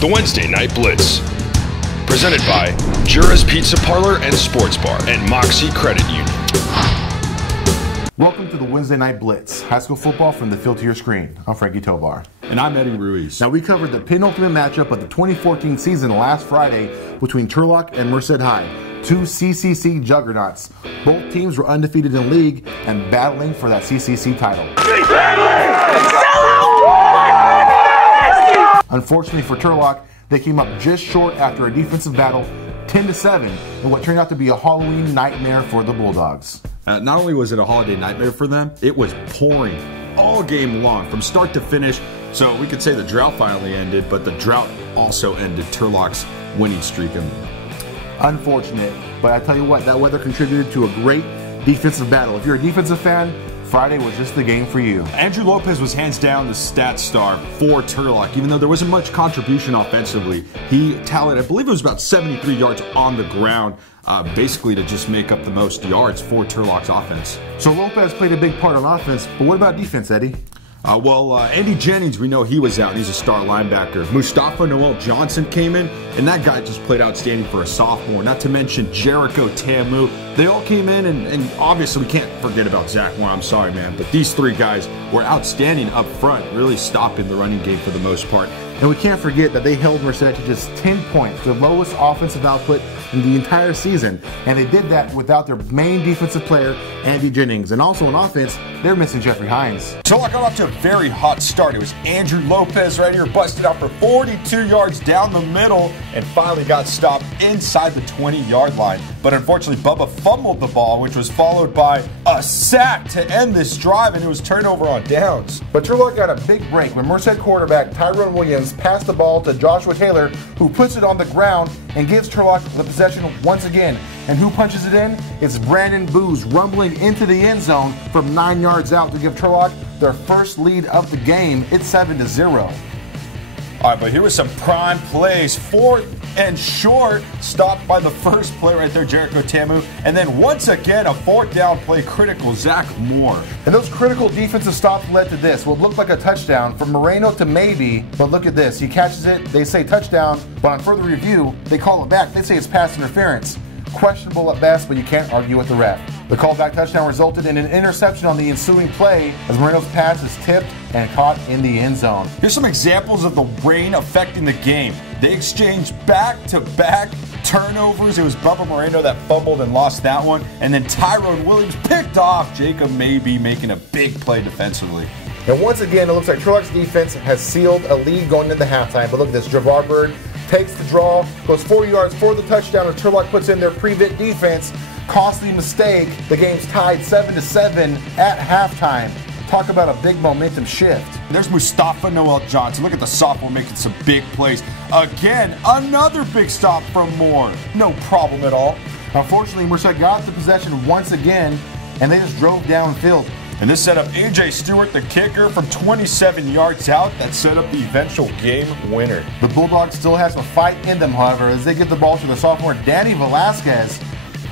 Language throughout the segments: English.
the Wednesday Night Blitz. Presented by Jura's Pizza Parlor and Sports Bar and Moxie Credit Union. Welcome to the Wednesday Night Blitz, high school football from the field to your screen. I'm Frankie Tovar. And I'm Ruiz. Now, we covered the penultimate matchup of the 2014 season last Friday between Turlock and Merced High, two CCC juggernauts. Both teams were undefeated in league and battling for that CCC title. Unfortunately for Turlock, they came up just short after a defensive battle, 10-7, in what turned out to be a Halloween nightmare for the Bulldogs. Not only was it a holiday nightmare for them, it was pouring all game long from start to finish. So we could say the drought finally ended, but the drought also ended Turlock's winning streak. Unfortunate, but I tell you what, that weather contributed to a great defensive battle. If you're a defensive fan, Friday was just the game for you. Andrew Lopez was hands down the stat star for Turlock, even though there wasn't much contribution offensively. He tallied, I believe it was about 73 yards on the ground, basically to just make up the most yards for Turlock's offense. So Lopez played a big part on offense, but what about defense, Eddie? Andy Jennings, we know he was out, and he's a star linebacker. Mustafa Noel Johnson came in, and that guy just played outstanding for a sophomore. Not to mention Jericho Tamu. They all came in, and obviously we can't forget about Zach Moore. I'm sorry, man, but these three guys were outstanding up front, really stopping the running game for the most part. And we can't forget that they held Merced to just 10 points, the lowest offensive output in the entire season. And they did that without their main defensive player, Andy Jennings. And also on offense, they're missing Jeffrey Hines. Turlock got off to a very hot start. It was Andrew Lopez right here, busted out for 42 yards down the middle, and finally got stopped inside the 20-yard line. But unfortunately, Bubba fumbled the ball, which was followed by a sack to end this drive, and it was turnover on downs. But Turlock got a big break when Merced quarterback Tyrone Williams passed the ball to Joshua Taylor, who puts it on the ground and gives Turlock the possession once again. And who punches it in? It's Brandon Booz rumbling into the end zone from 9 yards out to give Turlock their first lead of the game. It's 7-0. All right, but here was some prime plays. 4th and short, stopped by the first play right there, Jericho Tamu. And then once again, a 4th down play, critical, Zach Moore. And those critical defensive stops led to this, what looked like a touchdown from Moreno to maybe, but look at this. He catches it, they say touchdown, but on further review, they call it back. They say it's pass interference. Questionable at best, but you can't argue with the ref. The callback touchdown resulted in an interception on the ensuing play as Moreno's pass is tipped and caught in the end zone. Here's some examples of the rain affecting the game. They exchanged back-to-back turnovers. It was Bubba Moreno that fumbled and lost that one, and then Tyrone Williams picked off Jacob Maybe, making a big play defensively. And once again, it looks like Turlock's defense has sealed a lead going into halftime. But look at this, Javar Bird takes the draw, goes 40 yards for the touchdown as Turlock puts in their prevent defense. Costly mistake. The game's tied 7-7 at halftime. Talk about a big momentum shift. There's Mustafa Noel Johnson. Look at the sophomore making some big plays. Again, another big stop from Moore. No problem at all. Unfortunately, Merced got the possession once again, and they just drove downfield. And this set up A.J. Stewart, the kicker, from 27 yards out. That set up the eventual game winner. The Bulldogs still have some fight in them, however, as they give the ball to the sophomore Danny Velasquez,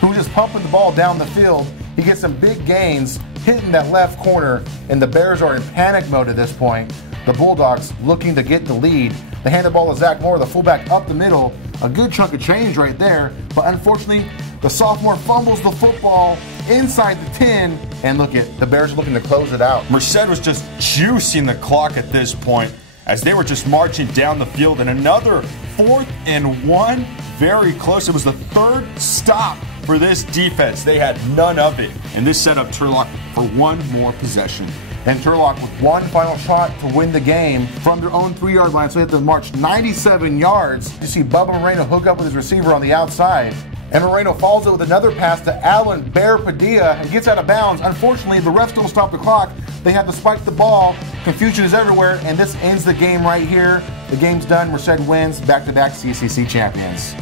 who's just pumping the ball down the field. He gets some big gains, hitting that left corner, and the Bears are in panic mode at this point. The Bulldogs looking to get the lead. They hand the ball to Zach Moore, the fullback, up the middle. A good chunk of change right there, but unfortunately, the sophomore fumbles the football inside the 10, and look at the Bears looking to close it out. Merced was just juicing the clock at this point as they were just marching down the field, and another 4th and 1, very close. It was the 3rd stop for this defense. They had none of it, and this set up Turlock for one more possession. And Turlock with one final shot to win the game from their own 3-yard line, so they have to march 97 yards. You see Bubba Moreno hook up with his receiver on the outside, and Moreno follows it with another pass to Alan Bear Padilla and gets out of bounds. Unfortunately, the refs don't stop the clock. They have to spike the ball. Confusion is everywhere, and this ends the game right here. The game's done. Merced wins, back-to-back CCC champions.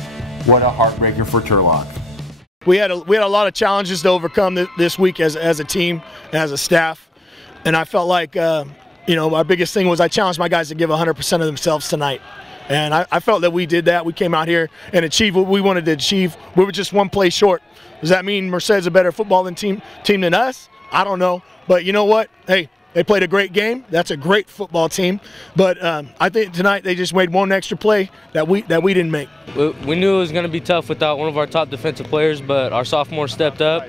What a heartbreaker for Turlock. We had a lot of challenges to overcome this week as a team, as a staff, and I felt like our biggest thing was I challenged my guys to give 100% of themselves tonight. And I felt that we did that. We came out here and achieved what we wanted to achieve. We were just one play short. Does that mean Merced's a better football team than us? I don't know. But you know what? Hey, They played a great game. That's a great football team. But I think tonight they just made one extra play that we didn't make. We knew it was going to be tough without one of our top defensive players, but our sophomore stepped up.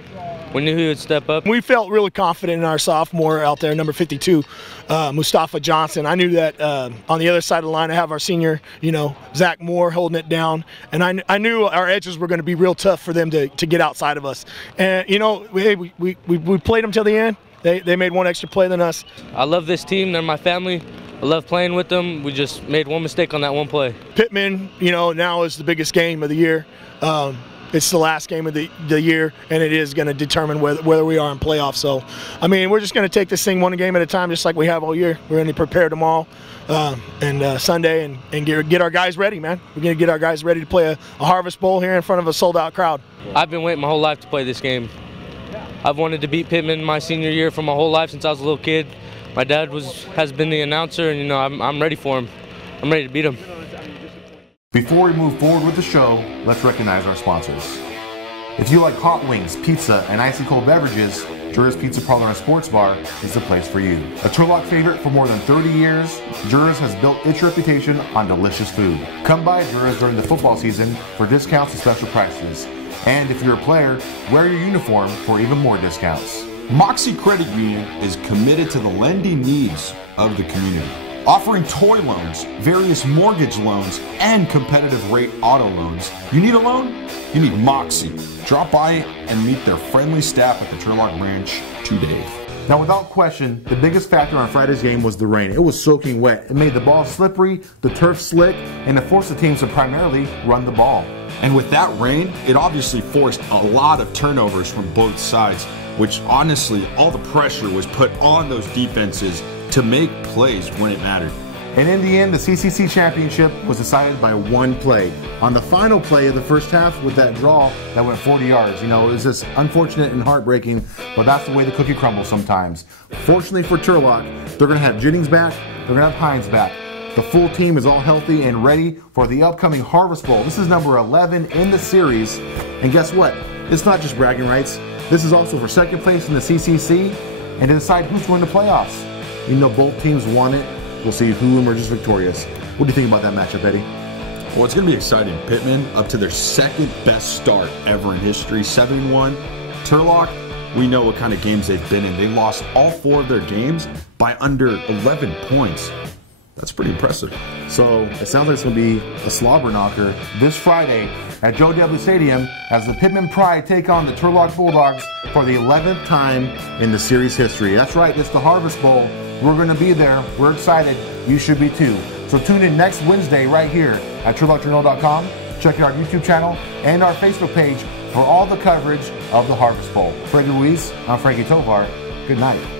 We knew he would step up. We felt really confident in our sophomore out there, number 52, Mustafa Johnson. I knew that on the other side of the line, I have our senior, Zach Moore holding it down. And I knew our edges were going to be real tough for them to get outside of us. And, we played them till the end. They made one extra play than us. I love this team. They're my family. I love playing with them. We just made one mistake on that one play. Pittman, now is the biggest game of the year. It's the last game of the year, and it is going to determine whether we are in playoffs. So, we're just going to take this thing one game at a time, just like we have all year. We're going to prepare tomorrow and Sunday and get our guys ready, man. We're going to get our guys ready to play a Harvest Bowl here in front of a sold-out crowd. I've been waiting my whole life to play this game. I've wanted to beat Pittman my senior year for my whole life since I was a little kid. My dad has been the announcer, and I'm ready for him. I'm ready to beat him. Before we move forward with the show, let's recognize our sponsors. If you like hot wings, pizza, and icy cold beverages, Jura's Pizza Parlor and Sports Bar is the place for you. A Turlock favorite for more than 30 years, Jura's has built its reputation on delicious food. Come by Jura's during the football season for discounts and special prices. And if you're a player, wear your uniform for even more discounts. Moxie Credit Union is committed to the lending needs of the community, offering toy loans, various mortgage loans, and competitive rate auto loans. You need a loan? You need Moxie. Drop by and meet their friendly staff at the Turlock branch today. Now, without question, the biggest factor on Friday's game was the rain. It was soaking wet. It made the ball slippery, the turf slick, and it forced the teams to primarily run the ball. And with that rain, it obviously forced a lot of turnovers from both sides, which honestly, all the pressure was put on those defenses to make plays when it mattered. And in the end, the CCC championship was decided by one play. On the final play of the first half with that draw that went 40 yards. It was just unfortunate and heartbreaking, but that's the way the cookie crumbles sometimes. Fortunately for Turlock, they're going to have Jennings back, they're going to have Hines back. The full team is all healthy and ready for the upcoming Harvest Bowl. This is number 11 in the series. And guess what? It's not just bragging rights. This is also for second place in the CCC and to decide who's going to playoffs. Both teams won it. We'll see who emerges victorious. What do you think about that matchup, Eddie? Well, it's going to be exciting. Pittman up to their second best start ever in history, 7-1. Turlock, we know what kind of games they've been in. They lost all 4 of their games by under 11 points. That's pretty impressive. So it sounds like it's going to be a slobber knocker this Friday at Joe W. Stadium as the Pittman Pride take on the Turlock Bulldogs for the 11th time in the series history. That's right, it's the Harvest Bowl. We're going to be there. We're excited. You should be too. So tune in next Wednesday right here at TurlockJournal.com. Check out our YouTube channel and our Facebook page for all the coverage of the Harvest Bowl. For Ruiz, I'm Frankie Tovar. Good night.